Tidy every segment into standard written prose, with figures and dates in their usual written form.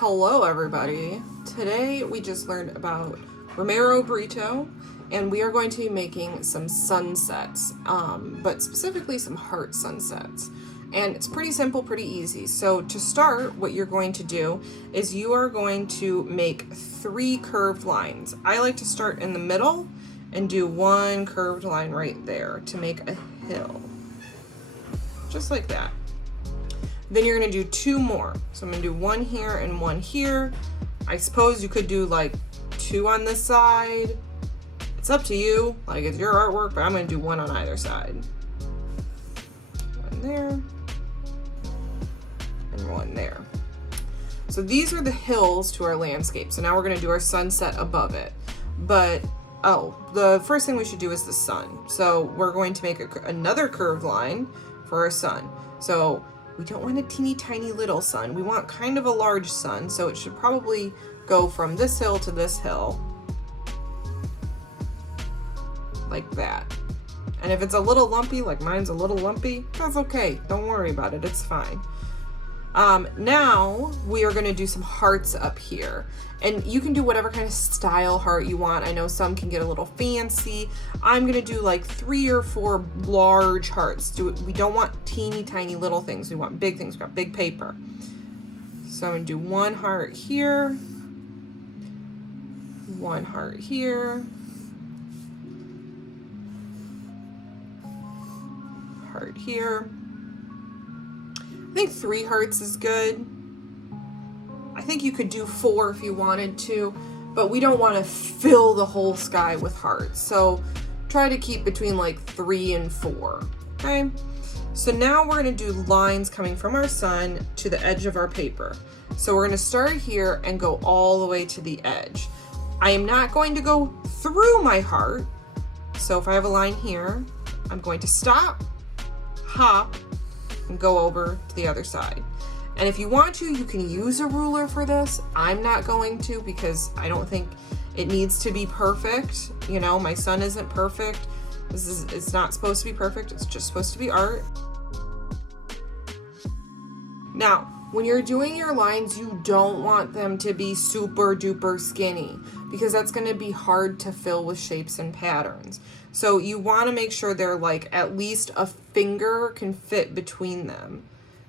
Hello everybody. Today we just learned about Romero Britto, and we are going to be making some sunsets, but specifically some heart sunsets. And it's pretty simple, pretty easy. So to start, what you're going to do is you are going to make 3 curved lines. I like to start in the middle and do 1 curved line right there to make a hill. Just like that. Then you're gonna do 2 more. So I'm gonna do 1 here and 1 here. I suppose you could do like 2 on this side. It's up to you, like it's your artwork, but I'm gonna do 1 on either side. 1 there, and 1 there. So these are the hills to our landscape. So now we're gonna do our sunset above it. But, the first thing we should do is the sun. So we're going to make another curved line for our sun. So we don't want a teeny tiny little sun. We want kind of a large sun, so it should probably go from this hill to this hill. Like that. And if it's a little lumpy, like mine's a little lumpy, that's okay. Don't worry about it, it's fine. Now we are gonna do some hearts up here. And you can do whatever kind of style heart you want. I know some can get a little fancy. I'm gonna do like 3 or 4 large hearts. We don't want teeny tiny little things. We want big things. We got big paper. So I'm gonna do 1 heart here, 1 heart here, heart here. I think 3 hearts is good. I think you could do 4 if you wanted to, but we don't want to fill the whole sky with hearts. So try to keep between like 3 and 4, okay? So now we're gonna do lines coming from our sun to the edge of our paper. So we're gonna start here and go all the way to the edge. I am not going to go through my heart. So if I have a line here, I'm going to stop, hop, and go over to the other side. And if you want to, you can use a ruler for this. I'm not going to because I don't think it needs to be perfect. You know, my sun isn't perfect. It's not supposed to be perfect. It's just supposed to be art. Now, when you're doing your lines, you don't want them to be super duper skinny because that's gonna be hard to fill with shapes and patterns. So you wanna make sure they're like at least a finger can fit between them.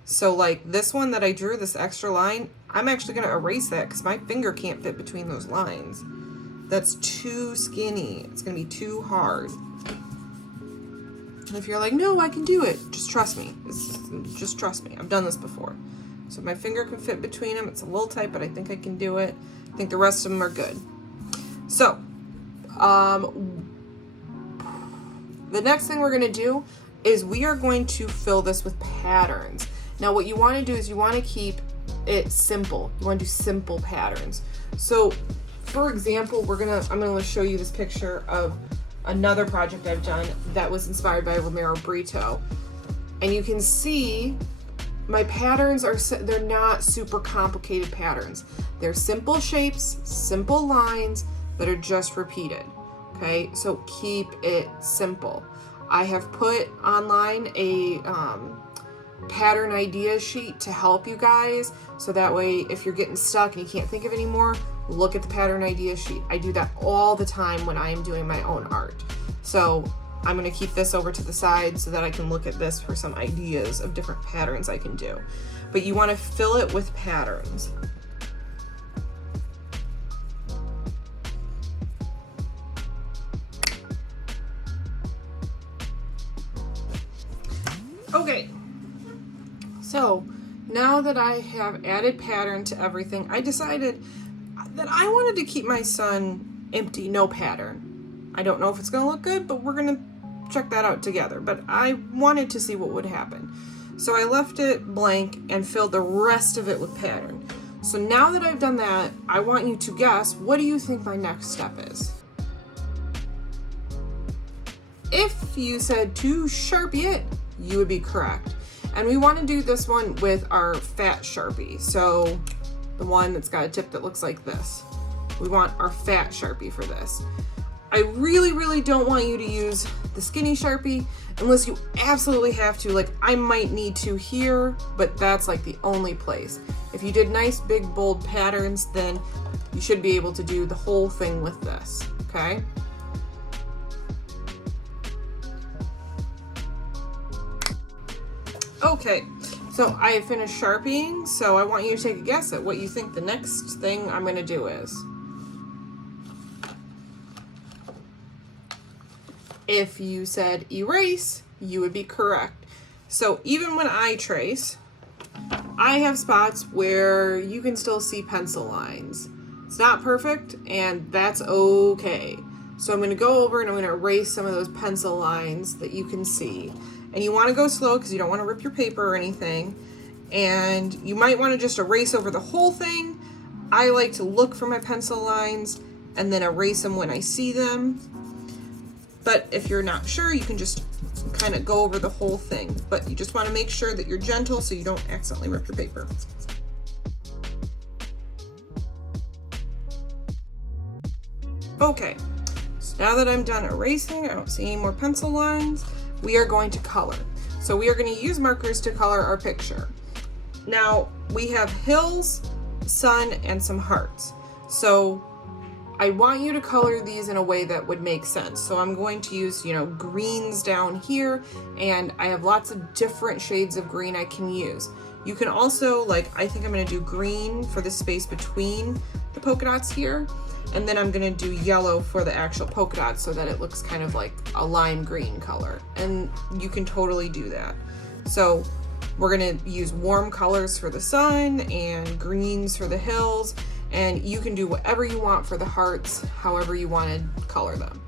So like this one that I drew, this extra line, I'm actually gonna erase that because my finger can't fit between those lines. That's too skinny. It's gonna be too hard. And if you're like, no, I can do it, just trust me. Just trust me. I've done this before. So my finger can fit between them. It's a little tight, but I think I can do it. I think the rest of them are good. So, the next thing we're gonna do is we are going to fill this with patterns. Now what you wanna do is you wanna keep it simple. You wanna do simple patterns. So for example, I'm gonna show you this picture of another project I've done that was inspired by Romero Britto. And you can see my patterns they're not super complicated patterns. They're simple shapes, simple lines that are just repeated. Okay, so keep it simple. I have put online a pattern idea sheet to help you guys, so that way if you're getting stuck and you can't think of any more, look at the pattern idea sheet. I do that all the time when I am doing my own art. So I'm gonna keep this over to the side so that I can look at this for some ideas of different patterns I can do. But you wanna fill it with patterns. Okay, so now that I have added pattern to everything, I decided that I wanted to keep my sun empty, no pattern. I don't know if it's gonna look good, but we're gonna check that out together. But I wanted to see what would happen. So I left it blank and filled the rest of it with pattern. So now that I've done that, I want you to guess, what do you think my next step is? If you said to Sharpie it, you would be correct. And we want to do this one with our fat Sharpie. So the one that's got a tip that looks like this. We want our fat Sharpie for this. I really, really don't want you to use the skinny Sharpie unless you absolutely have to. Like, I might need to here, but that's like the only place. If you did nice, big, bold patterns, then you should be able to do the whole thing with this, okay? Okay, so I finished Sharpieing, so I want you to take a guess at what you think the next thing I'm gonna do is. If you said erase, you would be correct. So even when I trace, I have spots where you can still see pencil lines. It's not perfect, and that's okay. So I'm gonna go over and I'm gonna erase some of those pencil lines that you can see. And you wanna go slow because you don't wanna rip your paper or anything. And you might wanna just erase over the whole thing. I like to look for my pencil lines and then erase them when I see them. But if you're not sure, you can just kind of go over the whole thing. But you just want to make sure that you're gentle so you don't accidentally rip your paper. Okay, so now that I'm done erasing, I don't see any more pencil lines, we are going to color. So we are going to use markers to color our picture. Now, we have hills, sun, and some hearts. So I want you to color these in a way that would make sense. So I'm going to use, greens down here, and I have lots of different shades of green I can use. You can also, I think I'm gonna do green for the space between the polka dots here, and then I'm gonna do yellow for the actual polka dots so that it looks kind of like a lime green color. And you can totally do that. So we're gonna use warm colors for the sun and greens for the hills, and you can do whatever you want for the hearts, however you want to color them.